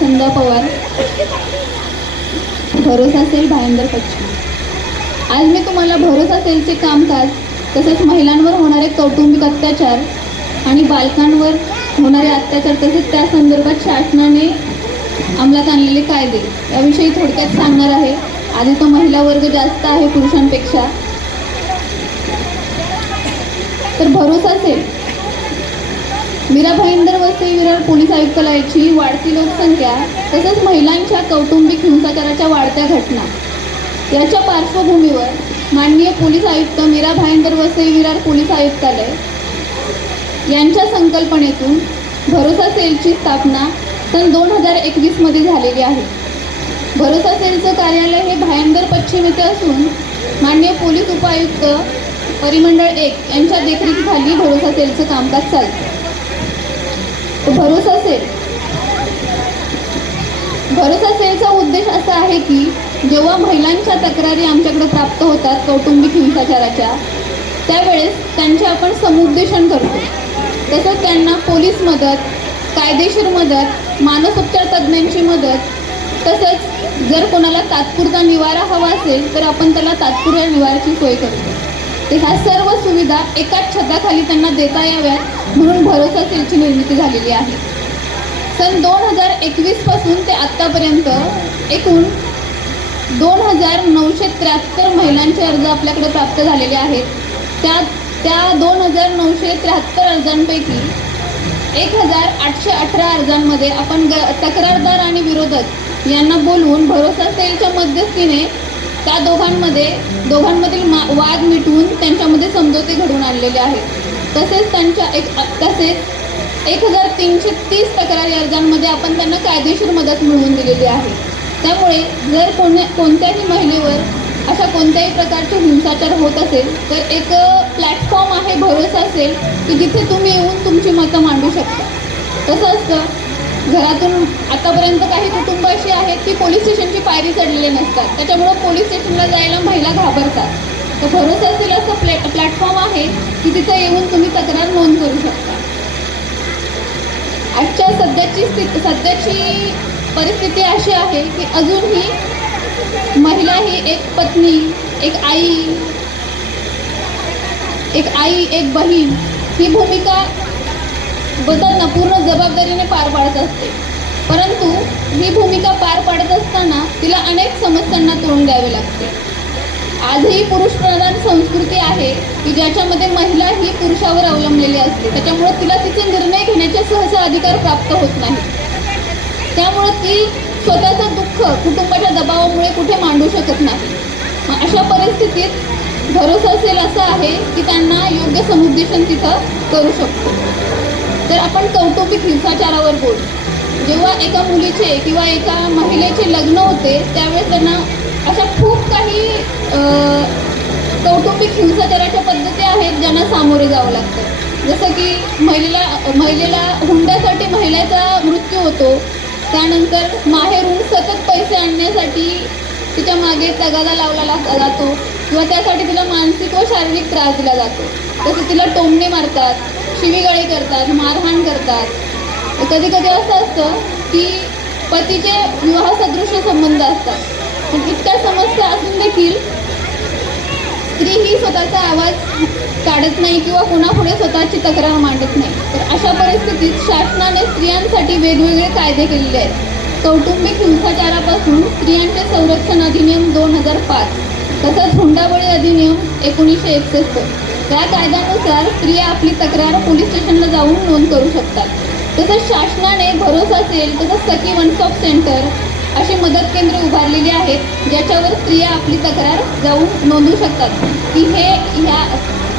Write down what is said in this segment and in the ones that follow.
छंदा पवार, भरोसा सेल, भायंदर पश्चिम. आज मी तुम्हाला भरोसा सेलचे कामकाज, तसेच महिलांवर होणारे कौटुंबिक अत्याचार आणि बालकांवर होणारे अत्याचार, तसेच त्या संदर्भात शासनाने अंमलात आणलेले कायदे याविषयी थोडक्यात सांगणार आहे. आधी तो महिला वर्ग जास्त आहे पुरुषांपेक्षा. तर भरोसा सेल मीरा भाईंदर वसई विरार पोलीस आयुक्तालयाची वाढती लोकसंख्या तसंच महिलांच्या कौटुंबिक हिंसाचाराच्या वाढत्या घटना याच्या पार्श्वभूमीवर माननीय पोलीस आयुक्त मीरा भाईंदर वसई विरार पोलीस आयुक्तालय यांच्या संकल्पनेतून भरोसा सेलची स्थापना सन 2021 मध्ये झालेली आहे. भरोसा सेलचं कार्यालय हे भायंदर पश्चिम येथे असून माननीय पोलीस उपायुक्त परिमंडळ 1 यांच्या देखरेखीखाली भरोसा सेलचं कामकाज चालतं. भरोसा सेलचा उद्देश असा आहे की जेव्हा महिलांच्या तक्रारी आमच्याकडे प्राप्त होतात कौटुंबिक हिंसाचाराच्या, त्यावेळेस त्यांचे आपण समुपदेशन करतो. तसंच त्यांना पोलीस मदत, कायदेशीर मदत, मानसोपचार तज्ज्ञांची मदत, तसंच जर कोणाला तात्पुरता निवारा हवा असेल तर आपण त्याला तात्पुरत्या निवाऱ्याची सोय करतो. तर ह्या सर्व सुविधा एकाच छताखाली त्यांना देता याव्यात म्हणून भरोसा सेलची निर्मिती झालेली आहे. सन 2021 पासून ते आत्तापर्यंत एकूण 2973 महिलांचे अर्ज आपल्याकडे प्राप्त झालेले आहेत. त्या 2973 अर्जांपैकी 1818 अर्जांमध्ये आपण तक्रारदार आणि विरोधक यांना बोलवून भरोसा सेलच्या मध्यस्थीने त्या दोघांमधील वाद मिटवून त्यांच्यामध्ये समझोते घडवून आणलेले आहेत. तसेच 1330 तक्रारी अर्जांमध्ये आपण त्यांना कायदेशीर मदत मिळवून दिलेली आहे. त्यामुळे जर कोणत्याही महिलेवर अशा कोणत्याही प्रकारचे हिंसाचार होत असेल तर एक प्लॅटफॉर्म आहे भरोसा सेल की जिथे तुम्ही येऊन तुमची मतं मांडू शकता. कसं असतं, घरातून आतापर्यंत काही कुटुंब अशी आहेत की पोलीस स्टेशनची पायरी चढलेले नसतात, त्याच्यामुळं पोलीस स्टेशनला जायला महिला घाबरतात. तर भरोसा सेल असं प्लॅटफॉर्म आहे की तिथं येऊन तुम्ही तक्रार नोंद करू शकता. आजच्या सध्याची परिस्थिती अशी आहे की अजूनही महिला ही एक पत्नी, एक आई, एक बहीण ही भूमिका बोलतात ना पूर्ण जबाबदारीने पार पाडत असते. परंतु ही भूमिका पार पाडत असताना तिला अनेक समस्यांना तोंड द्यावे लागते. आजही पुरुषप्रधान संस्कृती आहे की ज्याच्यामध्ये महिला ही पुरुषावर अवलंबलेली असते. त्याच्यामुळे तिला तिचे निर्णय घेण्याचे सहसा अधिकार प्राप्त होत नाही. त्यामुळे ती स्वतःचं दुःख कुटुंबाच्या दबावामुळे कुठे मांडू शकत नाही. अशा परिस्थितीत भरोसा सेल असा आहे की त्यांना योग्य समुपदेशन तिथं करू शकतो. तर आपण कौटुंबिक हिंसाचारावर बोलू. जेव्हा एका मुलीचे किंवा एका महिलेचे लग्न होते त्यावेळेस त्यांना अशा खूप काही कौटुंबिक हिंसाचाराच्या पद्धती आहेत ज्यांना सामोरे जावं लागतं. जसं की महिलेला हुंड्यासाठी महिलेचा मृत्यू होतो. त्यानंतर माहेरून सतत पैसे आणण्यासाठी तिच्या मागे तगादा लावला जातो किंवा त्यासाठी तिला मानसिक व शारीरिक त्रास दिला जातो. तसं तिला टोमणे मारतात, शिवीगाळी करतात, मारहाण करतात. कधी कधी असं असतं की पतीचे विवाह सदृश संबंध असतात, पण इतक्या समस्या असून देखील स्त्री ही स्वतःचा आवाज काढत नाही किंवा कोणापुढे स्वतःची तक्रार मांडत नाही. तर अशा परिस्थितीत शासनाने स्त्रियांसाठी वेगवेगळे कायदे केलेले आहेत. कौटुंबिक हिंसाचारापासून स्त्रियांचे संरक्षण अधिनियम 2005, तसंच हुंडाबळी अधिनियम 1961. या कायद्यानुसार स्त्रिया आपली तक्रार पोलीस स्टेशनला जाऊन नोंद करू शकतात. तसंच शासनाने भरोसा सेल तसंच सखी वन स्टॉप सेंटर अशी मदत केंद्रे उभारलेली आहेत ज्याच्यावर स्त्रिया आपली तक्रार जाऊन नोंदवू शकतात.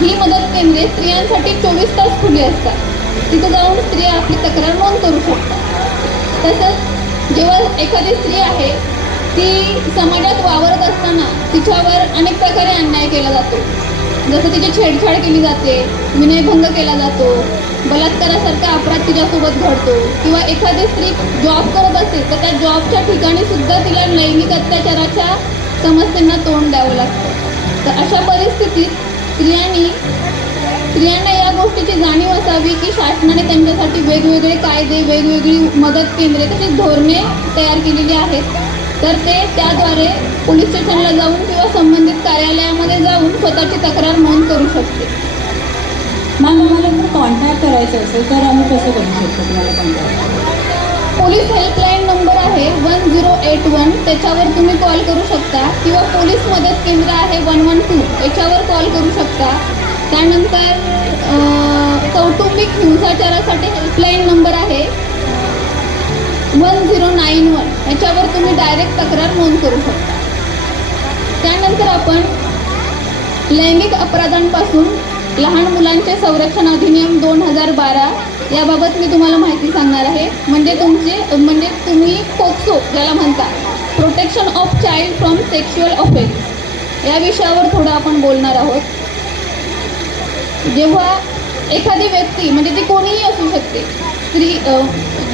ही मदत केंद्रे स्त्रियांसाठी 24 तास खुली असतात. तिथं जाऊन स्त्रिया आपली तक्रार नोंद करू शकतात. तसंच जेव्हा एखादी स्त्री आहे ती समाजात वावरत असताना तिच्यावर अनेक प्रकारे अन्याय केला जातो. जसं तिची छेडछाड केली जाते, विनयभंग केला जातो, बलात्कारासारखा अपराध तिच्यासोबत घडतो किंवा एखादी स्त्री जॉब करत असेल तर त्या जॉबच्या ठिकाणी सुद्धा तिला लैंगिक अत्याचाराच्या समस्यांना तोंड द्यावं लागतं. तर अशा परिस्थितीत स्त्रियांनी स्त्रियांना या गोष्टीची जाणीव असावी की शासनाने त्यांच्यासाठी वेगवेगळे कायदे, वेगवेगळी मदत केंद्रे तसेच धोरणे तयार केलेली आहेत. तर ते त्याद्वारे पोलीस स्टेशनला जाऊन किंवा संबंधित कार्यालयामध्ये जाऊन स्वतःची तक्रार नोंद करू शकते. मॅम, आम्हाला जर कॉन्टॅक्ट करायचं असेल तर आम्ही कसं करू शकतो तुम्हाला कॉन्टॅक्ट? पोलीस हेल्पलाईन नंबर आहे 1081, त्याच्यावर तुम्ही कॉल करू शकता किंवा पोलीस मदत केंद्र आहे 112, याच्यावर कॉल करू शकता. त्यानंतर कौटुंबिक हिंसाचारासाठी हेल्पलाईन नंबर आहे 1091, याच्यावर तुम्ही डायरेक्ट तक्रार नोंद करू शकता. त्यानंतर आपण लैंगिक अपराधांपासून लहान मुलांचे संरक्षण अधिनियम 2012 याबाबत मी तुम्हाला माहिती सांगणार आहे. म्हणजे तुम्ही पोक्सो ज्याला म्हणता, protection of child from sexual offence, या विषयावर थोडं आपण बोलणार आहोत. जेव्हा एखादी व्यक्ती, म्हणजे ती कोणीही असू शकते, स्त्री,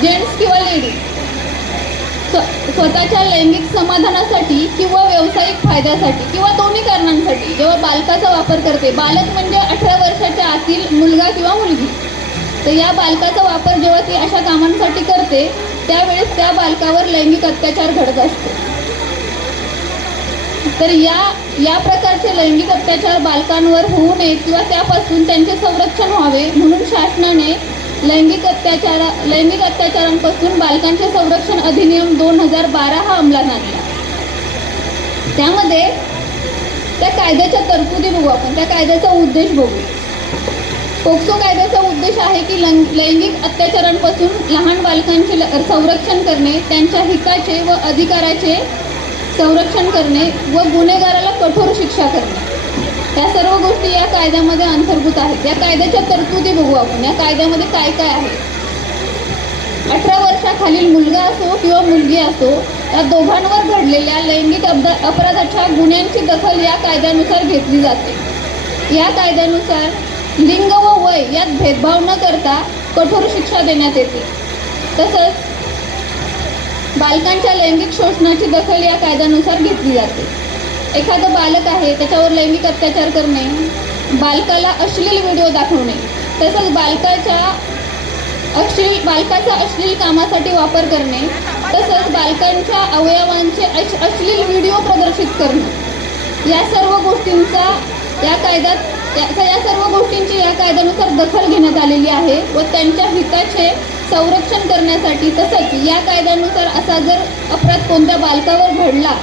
जेंट्स किंवा लेडीज, स्वतःच्या लैंगिक समाधानासाठी किंवा व्यावसायिक फायद्यासाठी किंवा दोन्ही कारणांसाठी जेव्हा बालकाचा वापर करते, बालक म्हणजे 18 वर्षाच्या आतील मुलगा किंवा मुलगी, तर या बालकाचा वापर जेव्हा ती अशा कामांसाठी करते त्यावेळेस त्या बालकावर लैंगिक अत्याचार घडत असतो. तर या प्रकारचे लैंगिक अत्याचार बालकांवर होऊ नयेत किंवा त्यापासून त्यांचे संरक्षण व्हावे म्हणून शासनाने लैंगिक अत्याचारांपासून बालकांचे संरक्षण अधिनियम 2012 हा अंमलात आणला. त्यामध्ये त्या कायद्याच्या तरतुदी बघू आपण, त्या कायद्याचा उद्देश बघू. पोक्सो कायद्याचा उद्देश आहे की लैंगिक अत्याचारांपासून लहान बालकांचे संरक्षण करणे, त्यांच्या हिताचे व अधिकाराचे संरक्षण करणे व गुन्हेगाराला कठोर शिक्षा करणे. या सर्व गोष्टी या कायद्यामध्ये अंतर्भूत आहेत. या कायद्याच्या तरतुदी बघू आपण. या कायद्यामध्ये काय काय आहे. 18 वर्षाखालील मुलगा असो किंवा मुलगी असो, या दोघांवर घडलेल्या लैंगिक अपराधाच्या गुन्ह्यांची दखल या कायद्यानुसार घेतली जाते. या कायद्यानुसार लिंग व वय यात भेदभाव न करता कठोर शिक्षा देण्यात येते. तसंच बालकांच्या लैंगिक शोषणाची दखल या कायद्यानुसार घेतली जाते. एखादं बालक आहे, त्याच्यावर लैंगिक अत्याचार करणे, बालकाला अश्लील व्हिडिओ दाखवणे, तसंच बालकाचा अश्लील कामासाठी वापर करणे, तसंच बालकांच्या अवयवांचे अश्लील व्हिडिओ प्रदर्शित करणे, या सर्व गोष्टींची या कायद्यानुसार दखल घेण्यात आलेली आहे व त्यांच्या हिताचे संरक्षण करण्यासाठी. तसंच या कायद्यानुसार असा जर अपराध कोणत्या बालकावर घडला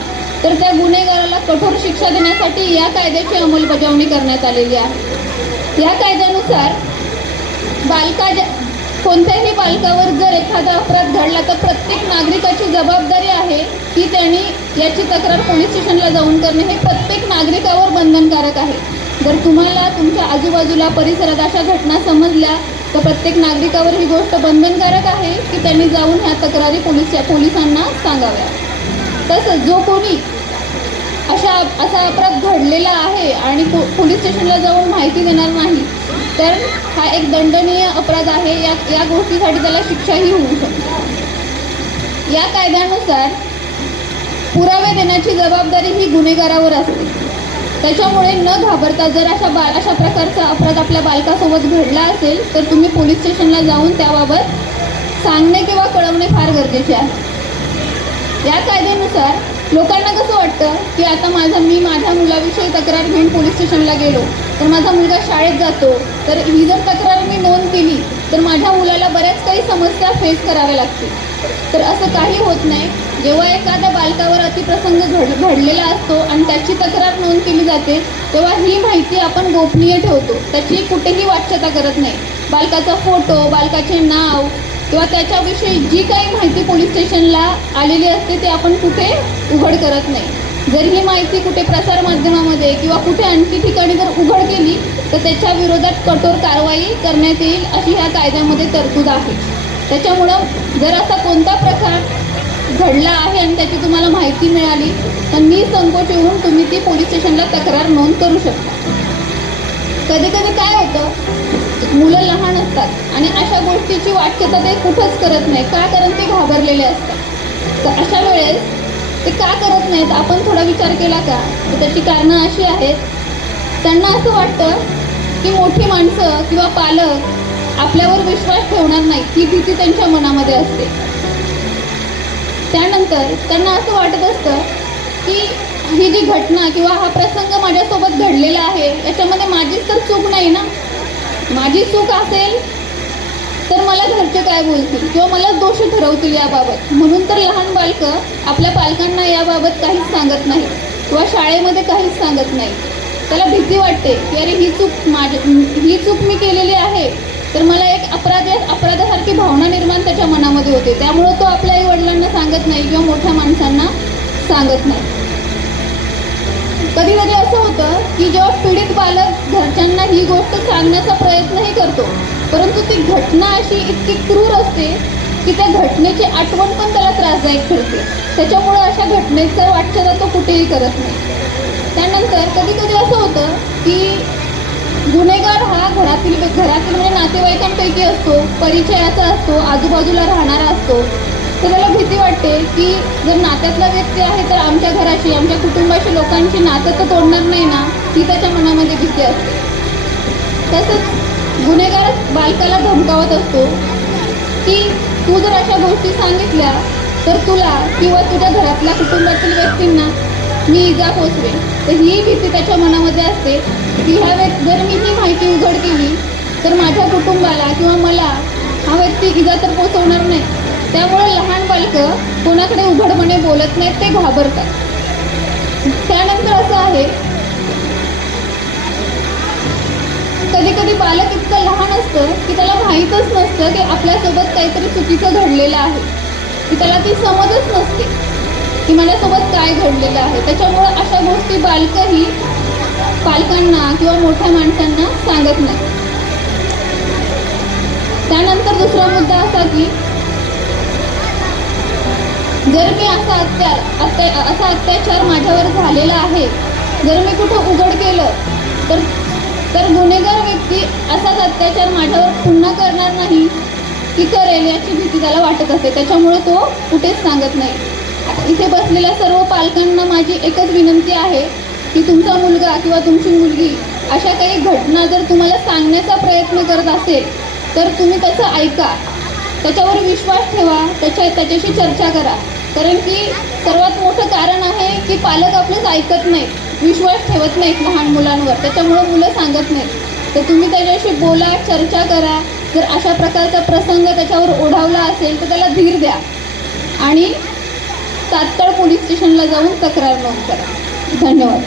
तर त्या गुन्हेगाराला कठोर शिक्षा देण्यासाठी या कायद्याची अंमलबजावणी करण्यात आलेली आहे. या कायद्यानुसार कोणत्याही बालकावर जर एखादा अपराध घडला तर प्रत्येक नागरिकाची जबाबदारी आहे की त्यांनी याची तक्रार पोलीस स्टेशनला जाऊन करणे हे प्रत्येक नागरिकावर बंधनकारक आहे. जर तुम्हाला तुमच्या आजूबाजूला परिसरात अशा घटना समजल्या तर प्रत्येक नागरिकावर ही गोष्ट बंधनकारक आहे की त्यांनी जाऊन ह्या तक्रारी पोलिसांना सांगाव्या. तसंच जो कोणी असा अपराध घडलेला आहे आणि पोलीस स्टेशनला जाऊन माहिती देणार नाही तर हा एक दंडनीय अपराध आहे. या गोष्टीसाठी त्याला शिक्षाही होऊ शकते. या कायद्यानुसार पुरावे देण्याची जबाबदारी ही गुन्हेगारावर असते. त्याच्यामुळे न घाबरता जर अशा प्रकारचा अपराध आपल्या बालकासोबत घडला असेल तर तुम्ही पोलीस स्टेशनला जाऊन त्याबाबत सांगणे किंवा कळवणे फार गरजेचे आहे. या कायद्यानुसार लोकांना कसं वाटतं की आता मी माझ्या मुलाविषयी तक्रार घेऊन पोलीस स्टेशनला गेलो तर माझा मुलगा शाळेत जातो, तर ही जर तक्रार मी नोंद केली तर माझ्या मुलाला बऱ्याच काही समस्या फेस कराव्या लागतील. तर असं काही होत नाही. जेव्हा एखाद्या बालकावर अतिप्रसंग घडलेला असतो आणि त्याची तक्रार नोंद केली जाते तेव्हा ही माहिती आपण गोपनीय ठेवतो, त्याची कुठेही वाच्यता करत नाही. बालकाचा फोटो, बालकाचे नाव किंवा त्याच्याविषयी जी काही माहिती पोलीस स्टेशनला आलेली असते ते आपण कुठे उघड करत नाही. जर ही माहिती कुठे प्रसारमाध्यमामध्ये किंवा कुठे आणखी ठिकाणी जर उघड केली तर त्याच्या विरोधात कठोर कारवाई करण्यात येईल अशी ह्या कायद्यामध्ये तरतूद आहे. त्याच्यामुळं जर असा कोणता प्रकार घडला आहे आणि त्याची तुम्हाला माहिती मिळाली तर निसंकोच येऊन तुम्ही ती पोलीस स्टेशनला तक्रार नोंद करू शकता. कधी कधी काय होतं, मुलं लहान असतात आणि अशा गोष्टीची वाच्यता ते कुठंच करत नाही. का? कारण ते घाबरलेले असतात. तर अशा वेळेस ते का करत नाहीत आपण थोडा विचार केला का? तर त्याची कारणं अशी आहेत, त्यांना असं वाटतं की मोठी माणसं किंवा पालक आपल्यावर विश्वास ठेवणार नाही, ही भीती त्यांच्या मनामध्ये असते. त्यानंतर त्यांना असं वाटत असतं की ही जी घटना किंवा हा प्रसंग माझ्यासोबत घडलेला आहे, याच्यामध्ये माझीच तर चूक नाही ना. माझी चूक असेल तर मला घरचे काय बोलतील किंवा मला दोषी ठरवतील याबाबत. म्हणून तर लहान बालकं आपल्या पालकांना याबाबत काहीच सांगत नाही किंवा शाळेमध्ये काहीच सांगत नाही. त्याला भीती वाटते की अरे ही चूक मी केलेली आहे, तर मला एक अपराधासारखी भावना निर्माण त्याच्या मनामध्ये होते. त्यामुळं तो आपल्या आई वडिलांना सांगत नाही किंवा मोठ्या माणसांना सांगत नाही. कधी कधी असं होतं की जेव्हा पीडित बालक घरच्यांना ही गोष्ट सांगण्याचा प्रयत्नही करतो, परंतु ती घटना अशी इतकी क्रूर असते की त्या घटनेची आठवण पण त्याला त्रासदायक ठरते. त्याच्यामुळं अशा घटनेचा वाटचाल तो कुठेही करत नाही. त्यानंतर कधी कधी असं होतं की गुन्हेगार हा घरातील म्हणजे नातेवाईकांपैकी असतो, परिचयाचा असतो, आजूबाजूला राहणारा असतो. तर त्याला भीती वाटते की जर नात्यातला व्यक्ती आहे तर आमच्या घराशी, आमच्या कुटुंबाशी, लोकांची नातं तर तोडणार नाही ना, ही त्याच्या मनामध्ये भीती असते. तसंच गुन्हेगार बालकाला धमकावत असतो की तू जर अशा गोष्टी सांगितल्या तर तुला किंवा तुझ्या घरातल्या कुटुंबातील व्यक्तींना मी इजा पोचवेन. तर ही भीती त्याच्या मनामध्ये असते की जर मी ही माहिती उघड केली तर माझ्या कुटुंबाला किंवा मला हा व्यक्ती इजा तर पोचवणार नाही. त्यामुळे लहान बालकं कोणाकडे उघडपणे बोलत नाहीत, ते घाबरतात. त्यानंतर असं आहे, कधी कधी बालक इतकं लहान असतं की त्याला माहीतच नसतं की आपल्यासोबत काहीतरी चुकीचं घडलेलं आहे, की त्याला ती समजच नसते की माझ्यासोबत काय घडलेलं आहे. त्याच्यामुळं अशा गोष्टी बालकंही पालकांना किंवा मोठ्या माणसांना सांगत नाही. त्यानंतर दुसरा मुद्दा असा की जर मी असा अत्याचार माझ्यावर झालेला आहे, जर मी कुठं उघड केलं तर गुन्हेगार व्यक्ती असाच अत्याचार माझ्यावर पुन्हा करणार नाही की करेल, याची भीती त्याला वाटत असते. त्याच्यामुळे तो कुठेच सांगत नाही. आता इथे बसलेल्या सर्व पालकांना माझी एकच विनंती आहे की तुमचा मुलगा किंवा तुमची मुलगी अशा काही घटना जर तुम्हाला सांगण्याचा प्रयत्न करत असेल तर तुम्ही तसं ऐका, त्याच्यावर विश्वास ठेवा, त्याच्याशी चर्चा करा. कारण की सर्वात मोठं कारण आहे की पालक आपलंच ऐकत नाहीत, विश्वास ठेवत नाहीत लहान मुलांवर. त्याच्यामुळं मुलं सांगत नाहीत. तर तुम्ही त्याच्याशी बोला, चर्चा करा. जर अशा प्रकारचा प्रसंग त्याच्यावर ओढावला असेल तर त्याला धीर द्या आणि तात्काळ पोलीस स्टेशनला जाऊन तक्रार नोंद करा. धन्यवाद.